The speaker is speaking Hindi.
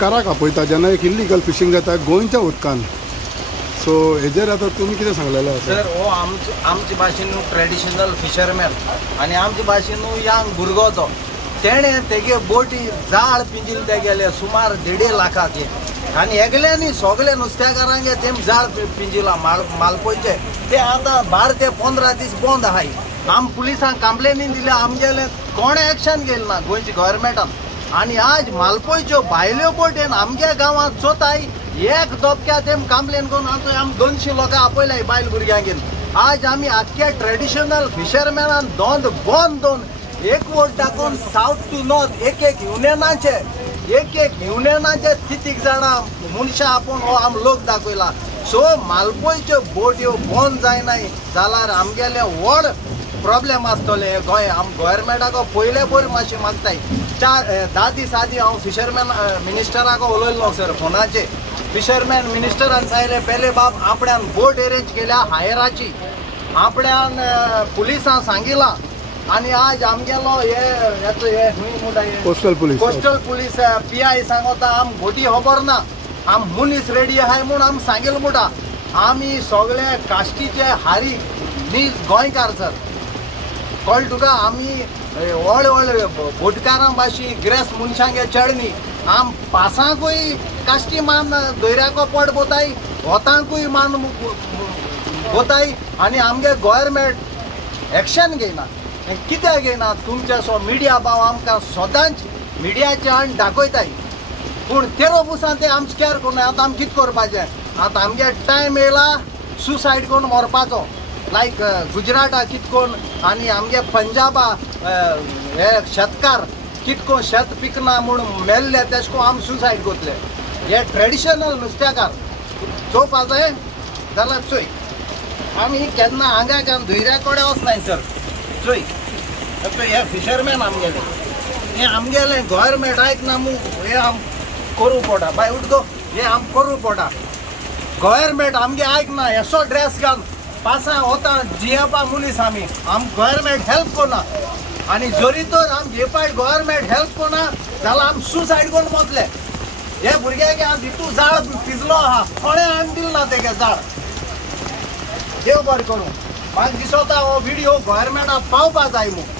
गोंयकाराक आपयता जेन्ना एक इल्लीगल फिशींग जाता गोंयच्या उदकान. सो हेजेर आतां तुमी कितें सांगलेलें आसा? सर हो आमचे भाशेन ट्रेडिशनल फिशरमॅन आनी आमचे भाशेन यंग भुरगो तो तेणे तेगे बोटी जाळ पिंजिल्ले ते गेले सुमार 1.5 लाखाचे आनी एकल्यांनी सगळे नुस्तेकारांगे तेम जाळ पिंजिला मालपोयचे ते आतां 12 ते 15 दीस बंद आहाय. आम पुलिसांक कंप्लेनी दिल्या आमगेले कोणे एक्शन घेयलें ना गोंयच्या गव्हर्मेंटान. आनी आज मालपोयच्यो भायल्यो बोटेन आमगे गांवांत चोताय एक दोपक्या तेम कंप्लेन करून आम 200 लोकां आपयल्याय बायल भुरग्यांगेन. आज आमी आख्या ट्रेडिशनल फिशरमॅनान दोन दोन एक वोट टाकून साऊथ टू नॉर्थ एक युनियनाचे 30 जाणां मनशां आपूण हो आम लोक दाखयला. सो मालपोयच्यो बोट्यो बंद जायनाय जाल्यार आमगेले व्हड प्रॉब्लेम आसतले गोंय. आम गव्हर्मेंटाक पयले बरें मातशें मागताय. 10 दीस आदी हांव फिशरमॅन मिनिस्टराक उलयल्लो सर फोनाचेर. फिशरमॅन मिनिस्टरान सांगलें पयले बाब आपण्यान बोट अरेंज केल्या हायराची आपण्यान पुलिसांक सांगिलां आनी आज आमगेलो कोस्टल पुलीस PI सांगता आम बोटी खबर ना आम मुनीस रेडी आहाय म्हूण आम सांगिल्लें म्हणटा. आमी सगळे काश्टीचे हारी नीज गोंयकार सर कळ्ळें तुका. आमी व्हडले बोटकारां भाशी ग्रेस मनशांगे चडणी आम पासांकूय काश्टी मान दोयऱ्याको पड बोताय वतांकूय मान बोताय आनी आमगे गव्हर्मेंट एक्शन घेयना. कित्याक घेयना? तुमचे सो मिडिया भाव आमकां सदांच मिडियाचे आड दाखयताय पूण तेरो बुसां ते आमचे केअर करना. आतां आमी कितें करपाचें? आतां आमगे टायम येयला सुसायड करून मरपाचो लायक गुजराता कितकोन आनी आमगे पंजाबा हे शेतकार कितको शेत पिकना म्हूण मेल्ले तेशको आम सुसायड करतले. हे ट्रेडिशनल नुस्तेकार चोवपा जाय जाल्यार चोय. आमी केन्ना हांगाच्यान धुयऱ्या कडेन वचनाय सर. चोय हे फिशरमॅन आमगेले हे आमगेले गव्हर्मेंट आयकना हे आम करूं पडटा. बाय उठ गो हे आम करूं पडटा. गव्हर्मेंट आमगे आयकना. असो ड्रेस घाल पासां वता जियेवपा मनीस आमी आम गव्हर्मेंट हेल्प करना. आनी जरी तर आम हे पाय गव्हर्मेंट हेल्प करना जाल्यार आम सुसायड करून वतले. हे भुरग्याक आज हितू जाळ पिजलो आहा थोडे आमी दिल ना तेगे जाळ. देव बरें करूं. म्हाका दिसता हो व्हिडिओ गव्हर्मेंटाक पावपा जाय म्हूण.